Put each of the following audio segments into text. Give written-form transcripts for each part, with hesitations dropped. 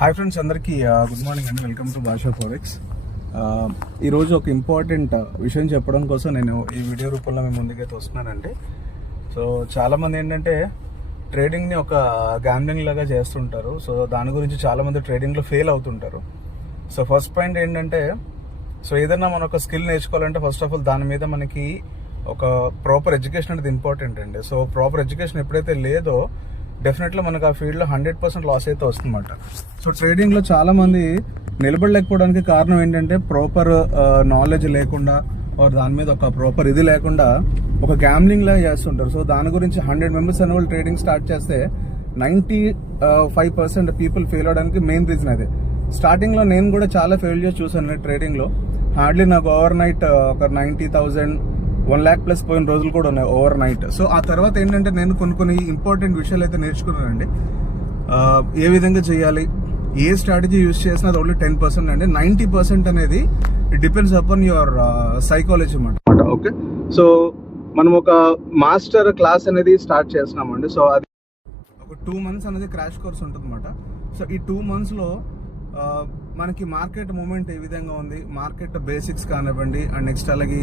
Hi friends, అందరికీ good morning అండి. Welcome to భాషా ఫోరెక్స్. ఈరోజు ఒక ఇంపార్టెంట్ విషయం చెప్పడం కోసం నేను ఈ వీడియో రూపంలో మేము ముందుకైతే వస్తున్నానండి. సో చాలామంది ఏంటంటే ట్రేడింగ్ని ఒక గ్యాంబ్లింగ్ లాగా చేస్తుంటారు. సో దాని గురించి చాలామంది ట్రేడింగ్లో ఫెయిల్ అవుతుంటారు. సో ఫస్ట్ పాయింట్ ఏంటంటే, సో ఏదైనా మనం ఒక స్కిల్ నేర్చుకోవాలంటే ఫస్ట్ ఆఫ్ ఆల్ దాని మీద మనకి ఒక ప్రాపర్ ఎడ్యుకేషన్ అనేది ఇంపార్టెంట్ అండి. సో ప్రాపర్ ఎడ్యుకేషన్ ఎప్పుడైతే లేదో డెఫినెట్లీ మనకు ఆ ఫీల్డ్లో 100% లాస్ అయితే వస్తుందన్నమాట. సో ట్రేడింగ్లో చాలామంది నిలబడలేకపోవడానికి కారణం ఏంటంటే ప్రాపర్ నాలెడ్జ్ లేకుండా దాని మీద ఒక ప్రాపర్ ఇది లేకుండా ఒక గ్యాంబ్లింగ్ లాగా చేస్తుంటారు. సో దాని గురించి 100 మెంబర్స్ అనే వాళ్ళు ట్రేడింగ్ స్టార్ట్ చేస్తే 95% పీపుల్ ఫెయిల్ అవడానికి మెయిన్ రీజన్ అదే. స్టార్టింగ్లో నేను కూడా చాలా ఫెయిల్యూర్స్ చూసాను ట్రేడింగ్లో. హార్డ్లీ నాకు ఓవర్ నైట్ ఒక 90,000 1 lakh ప్లస్ పోయిన రోజులు కూడా ఉన్నాయి ఓవర్ నైట్. సో ఆ తర్వాత ఏంటంటే నేను కొన్ని ఇంపార్టెంట్ విషయాలు అయితే నేర్చుకున్నానండి. ఏ విధంగా చేయాలి, ఏ స్ట్రాటజీ యూజ్ చేసినా అది ఓన్లీ 10% అండి. 90% అనేది it depends upon your psychology అన్నమాట. ఓకే, సో మనం ఒక మాస్టర్ క్లాస్ అనేది స్టార్ట్ చేస్తున్నామండి. సో అది ఒక 2 months అనేది క్రాష్ కోర్స్ ఉంటుంది అన్నమాట. సో ఈ 2 monthsలో మనకి మార్కెట్ మూమెంట్ ఏ విధంగా ఉంది, మార్కెట్ బేసిక్స్ కానివ్వండి, అండ్ నెక్స్ట్ అలాగే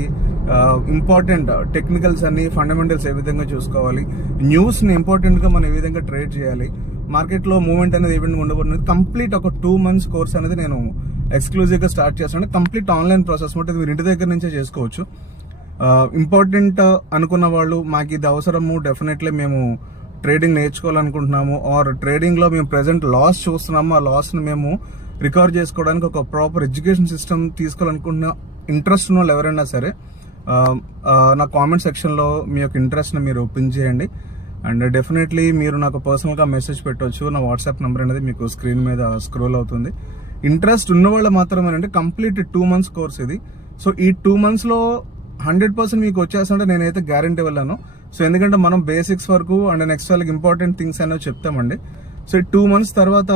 ఇంపార్టెంట్ టెక్నికల్స్ అన్ని ఫండమెంటల్స్ ఏ విధంగా చూసుకోవాలి, న్యూస్ని ఇంపార్టెంట్గా మనం ఏ విధంగా ట్రేడ్ చేయాలి, మార్కెట్లో మూమెంట్ అనేది ఏ విధంగా ఉండబోతుంది, కంప్లీట్ ఒక 2 months కోర్స్ అనేది నేను ఎక్స్క్లూజివ్గా స్టార్ట్ చేస్తాను. కంప్లీట్ ఆన్లైన్ ప్రాసెస్ అంటే మీరు ఇంటి దగ్గర నుంచే చేసుకోవచ్చు. ఇంపార్టెంట్ అనుకున్న వాళ్ళు మాకు ఇది అవసరము, డెఫినెట్లీ మేము ట్రేడింగ్ నేర్చుకోవాలనుకుంటున్నాము, ఆర్ ట్రేడింగ్లో మేము ప్రెసెంట్ లాస్ చూస్తున్నాము, ఆ లాస్ని మేము రికవర్ చేసుకోవడానికి ఒక ప్రాపర్ ఎడ్యుకేషన్ సిస్టమ్ తీసుకోవాలనుకుంటున్న ఇంట్రెస్ట్ ఉన్న వాళ్ళు ఎవరైనా సరే నా కామెంట్ సెక్షన్లో మీ యొక్క ఇంట్రెస్ట్ని మీరు పిన్ చేయండి. అండ్ డెఫినెట్లీ మీరు నాకు పర్సనల్గా మెసేజ్ పెట్టవచ్చు. నా వాట్సాప్ నెంబర్ అనేది మీకు స్క్రీన్ మీద స్క్రోల్ అవుతుంది. ఇంట్రెస్ట్ ఉన్న వాళ్ళు మాత్రమేనండి. కంప్లీట్ 2 months కోర్స్ ఇది. సో ఈ 2 monthsలో 100% మీకు వచ్చేస్తుంటే నేనైతే గ్యారంటీ వెళ్ళాను. సో ఎందుకంటే మనం బేసిక్స్ వరకు అండ్ నెక్స్ట్ వాళ్ళకి ఇంపార్టెంట్ థింగ్స్ అనేవి చెప్తామండి. సో ఈ 2 months తర్వాత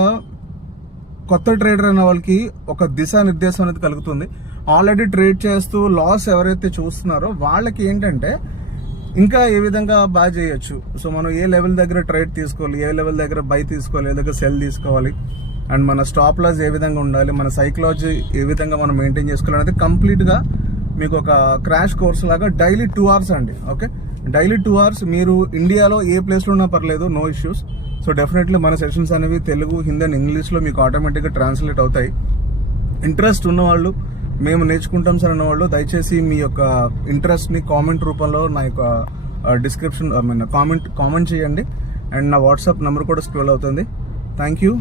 కొత్త ట్రేడర్ అయిన వాళ్ళకి ఒక దిశానిర్దేశం అనేది కలుగుతుంది. ఆల్రెడీ ట్రేడ్ చేస్తూ లాస్ ఎవరైతే చూస్తున్నారో వాళ్ళకి ఏంటంటే ఇంకా ఏ విధంగా బాగా చేయొచ్చు, సో మనం ఏ లెవెల్ దగ్గర ట్రేడ్ తీసుకోవాలి, ఏ లెవెల్ దగ్గర బై తీసుకోవాలి, ఏ దగ్గర సెల్ తీసుకోవాలి, అండ్ మన స్టాప్ లాస్ ఏ విధంగా ఉండాలి, మన సైకలాజీ ఏ విధంగా మనం మెయింటైన్ చేసుకోవాలి అనేది కంప్లీట్గా మీకు ఒక క్రాష్ కోర్స్ లాగా డైలీ 2 hours అండి. ఓకే, డైలీ 2 hours మీరు ఇండియాలో ఏ ప్లేస్లో ఉన్నా పర్లేదు, నో ఇష్యూస్. సో డెఫినెట్లీ మన సెషన్స్ అనేవి తెలుగు, హిందీ అండ్ ఇంగ్లీష్లో మీకు ఆటోమేటిక్గా ట్రాన్స్లేట్ అవుతాయి. ఇంట్రెస్ట్ ఉన్నవాళ్ళు, మేము నేర్చుకుంటాం సార్ అన్నవాళ్ళు దయచేసి మీ యొక్క ఇంట్రెస్ట్ని కామెంట్ రూపంలో నా యొక్క డిస్క్రిప్షన్ కామెంట్ చేయండి. అండ్ నా వాట్సాప్ నెంబర్ కూడా స్క్రోల్ అవుతుంది. Thank you.